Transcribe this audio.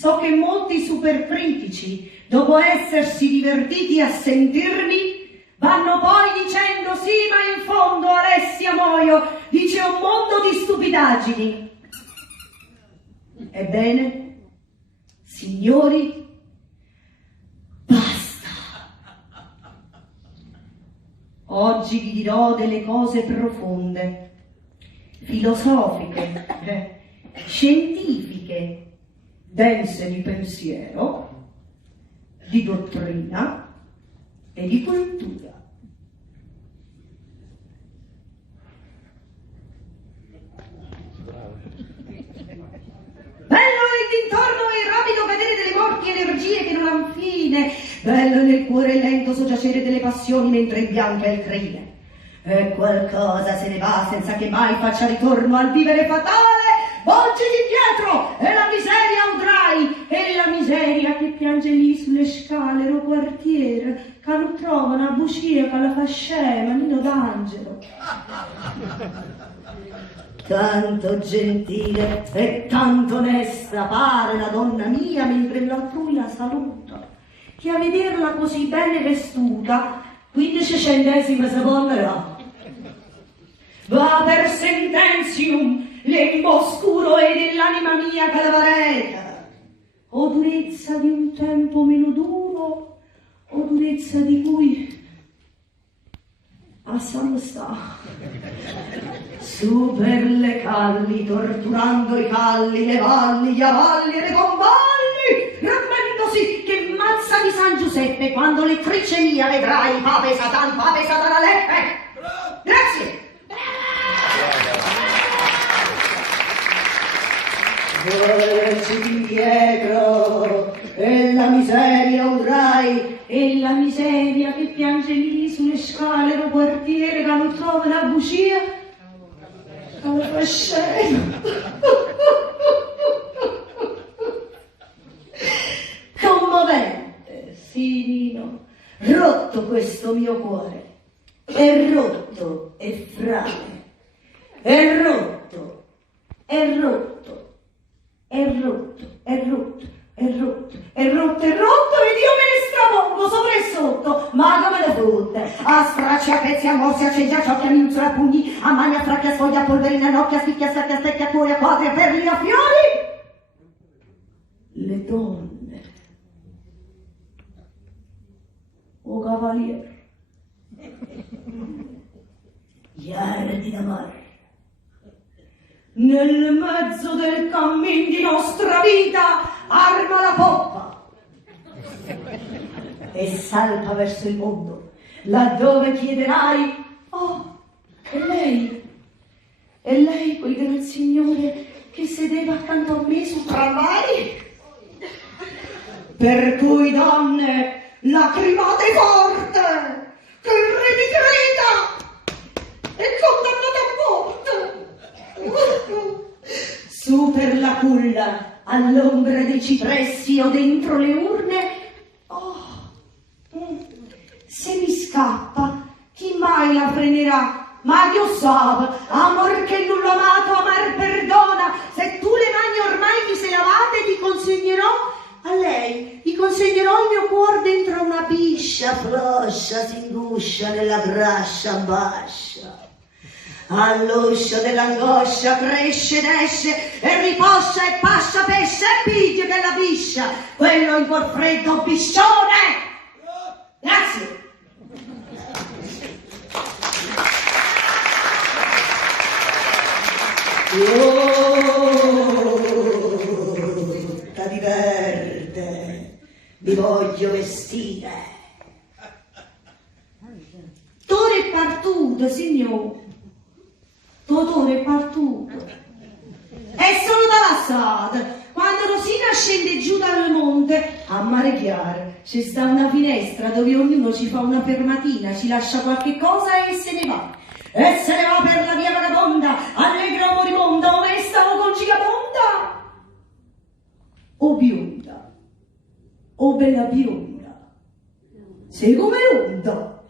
So che molti supercritici, dopo essersi divertiti a sentirmi, vanno poi dicendo sì, ma in fondo Alessia Moio dice un mondo di stupidaggini. Ebbene, signori, basta. Oggi vi dirò delle cose profonde, filosofiche, scientifiche, dense di pensiero, di dottrina e di cultura. Bello il dintorno e il rapido cadere delle morti energie che non han fine, bello nel cuore il lento soggiacere delle passioni mentre imbianca il crine. E qualcosa se ne va senza che mai faccia ritorno al vivere fatale. Volgiti indietro e la miseria udrai, e la miseria che piange lì sulle scale ro quartiere, che non trova una bucia che la fa scema, Nino d'Angelo. Tanto gentile e tanto onesta pare la donna mia mentre l'altrui la saluta, che a vederla così bene vestuta 15 centesimi si ponderà. Va per sentenzium lembo oscuro e dell'anima mia calavareta, o durezza di un tempo meno duro, o durezza di cui assai sta. Su per le calli, torturando i calli, le valli, gli avalli e le convalli, rammentosi che mazza di San Giuseppe, quando l'ettrice mia vedrai, pape satanaleppe. Grazie. Volci indietro e la miseria udrai, e la miseria che piange lì sulle scale del quartiere che non trova la bucia che la fa scena. Commovente, sì Nino, rotto questo mio cuore, è rotto e frane, è rotto, è rotto. È rotto, è rotto, è rotto, è rotto, è rotto, ed io me ne strapongo sopra e sotto, ma come le frutte, a stracci, a pezzi, a morsi, a cengi, a ciocchi, a minuzzola, a pugni, a mani, a fracchi, a sfogli, a polverine, a nocchi, a spicchi, a stacchi, a stecchi, a cuori, a quadri, a perli, a fiori. Le donne, o cavaliere, gli ardi d'amore, nel mezzo del cammin di nostra vita arma la poppa e salpa verso il mondo, laddove chiederai: oh, è lei quel gran signore che sedeva accanto a me su tramvai? Per cui, donne, lacrimate forte, che il re di Creta è condannato a morte. Su per la culla, all'ombra dei cipressi o dentro le urne, oh, se mi scappa, chi mai la frenerà? Ma Dio sa, amor che nulla amato, amar perdona, se tu le mani ormai ti sei lavate, ti consegnerò a lei, ti consegnerò il mio cuore dentro una biscia, floscia, s'inguscia nella grascia bascia. All'uscio dell'angoscia cresce ed esce e riposcia e pascia pesce e piglia che la biscia, quello in cuor freddo biscione. Grazie. Tutta di verde mi voglio vestire. Tore è partuto, signor. Totore è partuto. È solo dalla strada. Quando Rosina scende giù dal monte, a mare chiaro, ci sta una finestra dove ognuno ci fa una fermatina, ci lascia qualche cosa e se ne va. E se ne va per la via vagabonda, allegra o moribonda, onesta o concigabonda, o bionda, o bella bionda. Sei come l'onda.